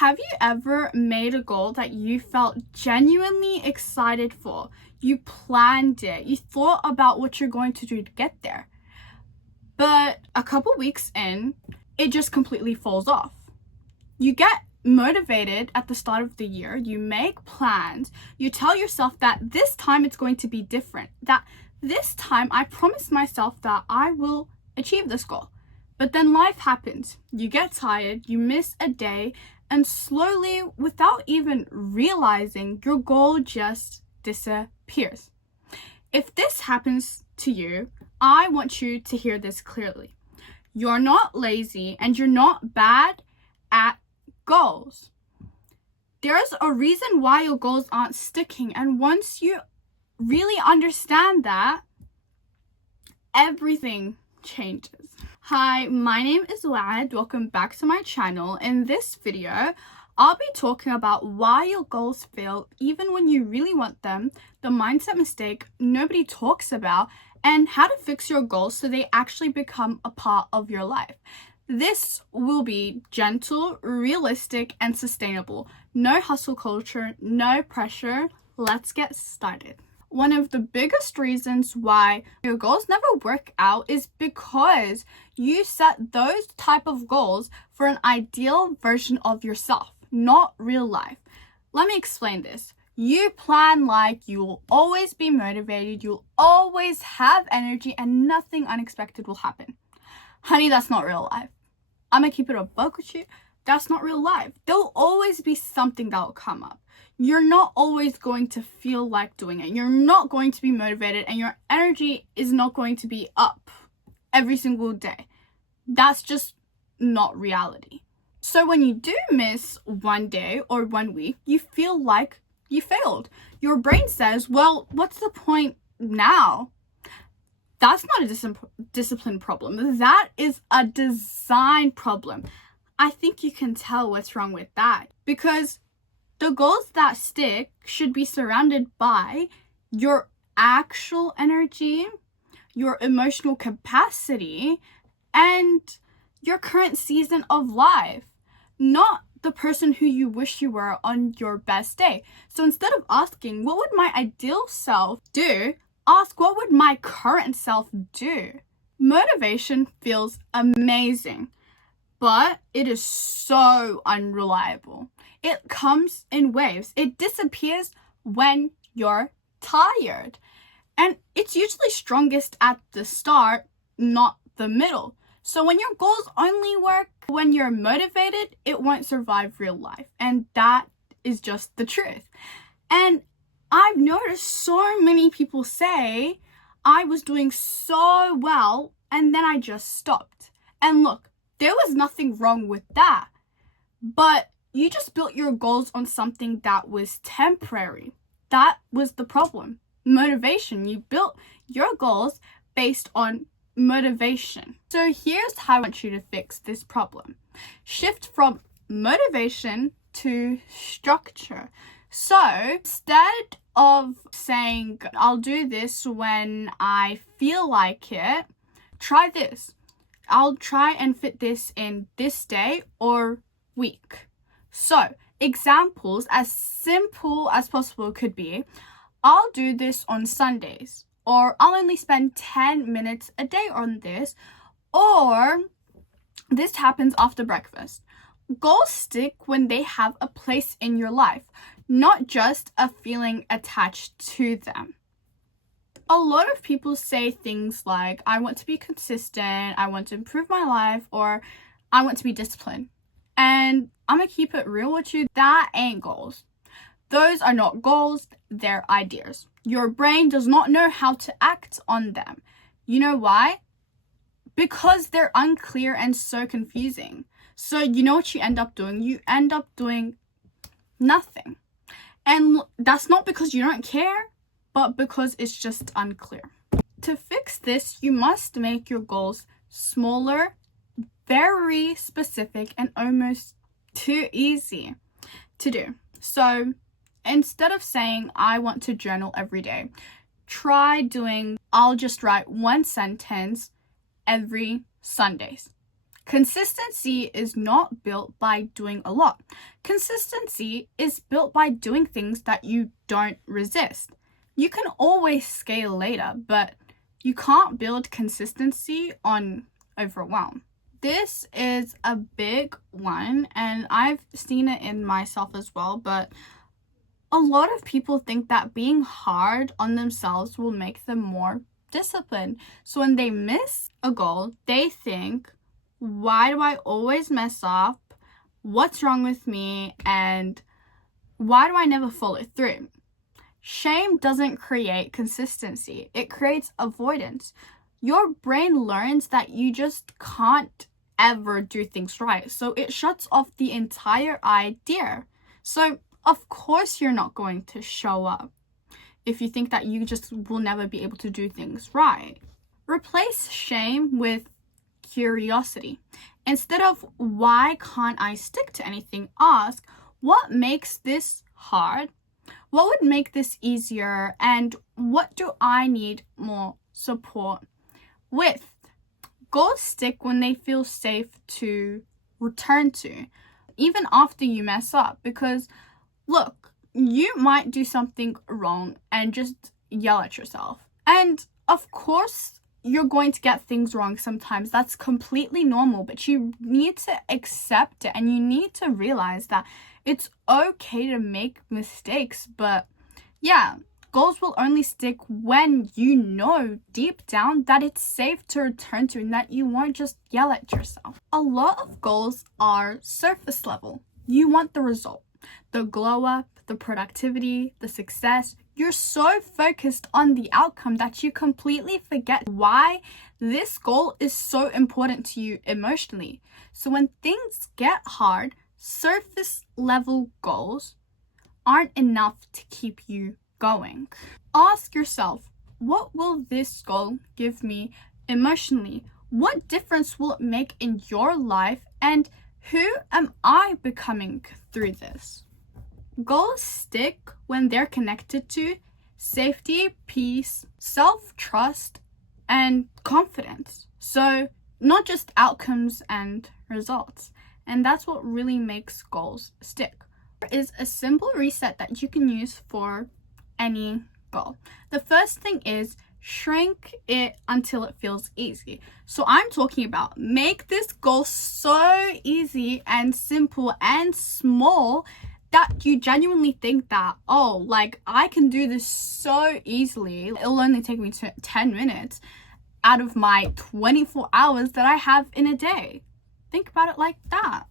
Have you ever made a goal that you felt genuinely excited for? You planned it, you thought about what you're going to do to get there. But a couple weeks in, it just completely falls off. You get motivated at the start of the year, you make plans, you tell yourself that this time it's going to be different, that this time I promise myself that I will achieve this goal. But then life happens, you get tired, you miss a day, and slowly, without even realizing, your goal just disappears. If this happens to you, I want you to hear this clearly. You're not lazy and you're not bad at goals. There's a reason why your goals aren't sticking, and once you really understand that, everything changes. Hi, my name is Waad. Welcome back to my channel. In this video, I'll be talking about why your goals fail even when you really want them, the mindset mistake nobody talks about, and how to fix your goals so they actually become a part of your life. This will be gentle, realistic, and sustainable. No hustle culture, no pressure. Let's get started. One of the biggest reasons why your goals never work out is because you set those type of goals for an ideal version of yourself, not real life. Let me explain this. You plan like you'll always be motivated, you'll always have energy, and nothing unexpected will happen. Honey, that's not real life. I'm gonna keep it a buck with you. That's not real life. There'll always be something that'll come up. You're not always going to feel like doing it. You're not going to be motivated, and your energy is not going to be up every single day. That's just not reality. So when you do miss one day or 1 week, you feel like you failed. Your brain says, well, what's the point now? That's not a discipline problem. That is a design problem. I think you can tell what's wrong with that, because the goals that stick should be surrounded by your actual energy, your emotional capacity, and your current season of life, not the person who you wish you were on your best day. So instead of asking, what would my ideal self do? Ask, what would my current self do? Motivation feels amazing, but it is so unreliable. It comes in waves. It disappears when you're tired. And it's usually strongest at the start, not the middle. So when your goals only work when you're motivated, it won't survive real life. And that is just the truth. And I've noticed so many people say, I was doing so well and then I just stopped. And look, there was nothing wrong with that. But you just built your goals on something that was temporary. That was the problem. Motivation. You built your goals based on motivation. So here's how I want you to fix this problem. Shift from motivation to structure. So instead of saying, I'll do this when I feel like it, try this. I'll try and fit this in this day or week. So examples as simple as possible could be, I'll do this on Sundays, or I'll only spend 10 minutes a day on this, or this happens after breakfast. Goals stick when they have a place in your life, not just a feeling attached to them. A lot of people say things like, I want to be consistent, I want to improve my life, or I want to be disciplined. And I'm gonna keep it real with you, that ain't goals. Those are not goals, they're ideas. Your brain does not know how to act on them. You know why? Because they're unclear and so confusing. So you know what you end up doing? You end up doing nothing. And that's not because you don't care, but because it's just unclear. To fix this, you must make your goals smaller, very specific, and almost too easy to do. So instead of saying, I want to journal every day, try doing, I'll just write one sentence every Sundays. Consistency is not built by doing a lot. Consistency is built by doing things that you don't resist. You can always scale later, but you can't build consistency on overwhelm. This is a big one, and I've seen it in myself as well, but a lot of people think that being hard on themselves will make them more disciplined. So when they miss a goal, they think, why do I always mess up? What's wrong with me? And why do I never follow through? Shame doesn't create consistency. It creates avoidance. Your brain learns that you just can't ever do things right. So it shuts off the entire idea. So of course you're not going to show up if you think that you just will never be able to do things right. Replace shame with curiosity. Instead of why can't I stick to anything, ask what makes this hard? What would make this easier? And what do I need more support with? Goals stick when they feel safe to return to, even after you mess up, because look, you might do something wrong and just yell at yourself. And of course, you're going to get things wrong sometimes. That's completely normal, but you need to accept it and you need to realize that it's okay to make mistakes. But yeah, goals will only stick when you know deep down that it's safe to return to and that you won't just yell at yourself. A lot of goals are surface level. You want the result, the glow up, the productivity, the success. You're so focused on the outcome that you completely forget why this goal is so important to you emotionally. So when things get hard, surface level goals aren't enough to keep you going. Ask yourself, what will this goal give me emotionally? What difference will it make in your life? And who am I becoming through this? Goals stick when they're connected to safety, peace, self-trust, and confidence. So not just outcomes and results. And that's what really makes goals stick. There is a simple reset that you can use for any goal. The first thing is shrink it until it feels easy. So I'm talking about make this goal so easy and simple and small that you genuinely think that, oh, like I can do this so easily. It'll only take me 10 minutes out of my 24 hours that I have in a day. Think about it like that.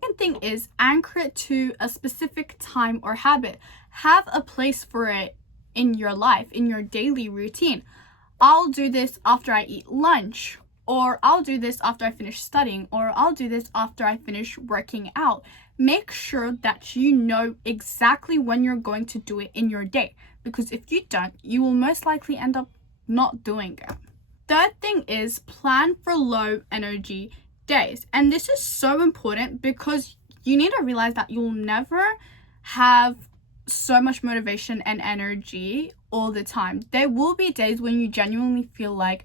Second thing is anchor it to a specific time or habit. Have a place for it in your life, in your daily routine. I'll do this after I eat lunch, or I'll do this after I finish studying, or I'll do this after I finish working out. Make sure that you know exactly when you're going to do it in your day, because if you don't, you will most likely end up not doing it. Third thing is plan for low energy days. And this is so important because you need to realize that you'll never have so much motivation and energy all the time. There will be days when you genuinely feel like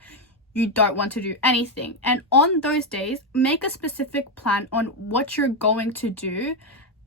you don't want to do anything. And on those days, make a specific plan on what you're going to do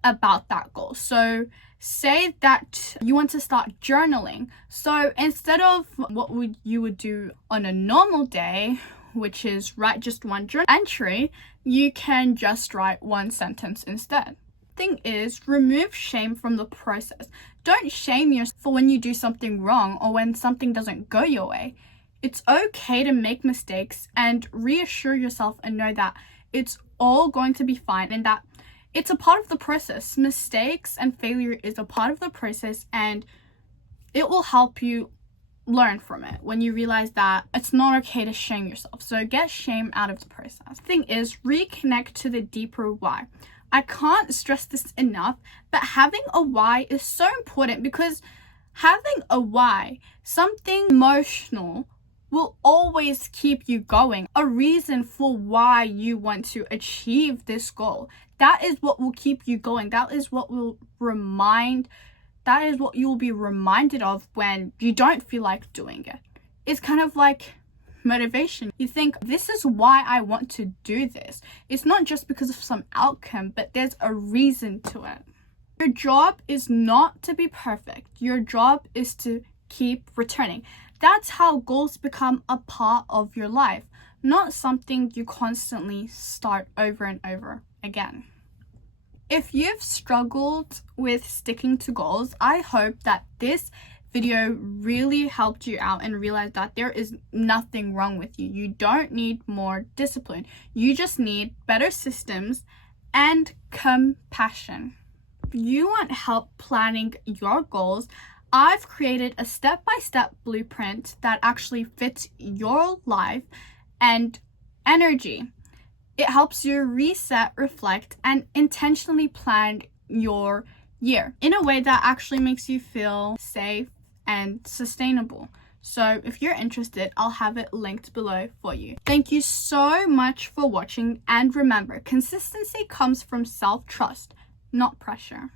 about that goal. So say that you want to start journaling. So instead of what you would do on a normal day, which is write just one journal entry, you can just write one sentence instead. Thing is, remove shame from the process. Don't shame yourself for when you do something wrong or when something doesn't go your way. It's okay to make mistakes and reassure yourself and know that it's all going to be fine and that it's a part of the process. Mistakes and failure is a part of the process, and it will help you learn from it when you realize that it's not okay to shame yourself. So get shame out of the process. Thing is, reconnect to the deeper why. I can't stress this enough, but having a why is so important, because having a why, something emotional, will always keep you going. A reason for why you want to achieve this goal. That is what will keep you going. That is what you'll be reminded of when you don't feel like doing it. It's kind of like motivation. You think, this is why I want to do this. It's not just because of some outcome, but there's a reason to it. Your job is not to be perfect. Your job is to keep returning. That's how goals become a part of your life, not something you constantly start over and over again. If you've struggled with sticking to goals, I hope that this video really helped you out and realized that there is nothing wrong with you. You don't need more discipline. You just need better systems and compassion. If you want help planning your goals, I've created a step-by-step blueprint that actually fits your life and energy. It helps you reset, reflect, and intentionally plan your year in a way that actually makes you feel safe and sustainable. So if you're interested, I'll have it linked below for you. Thank you so much for watching, and remember, consistency comes from self-trust, not pressure.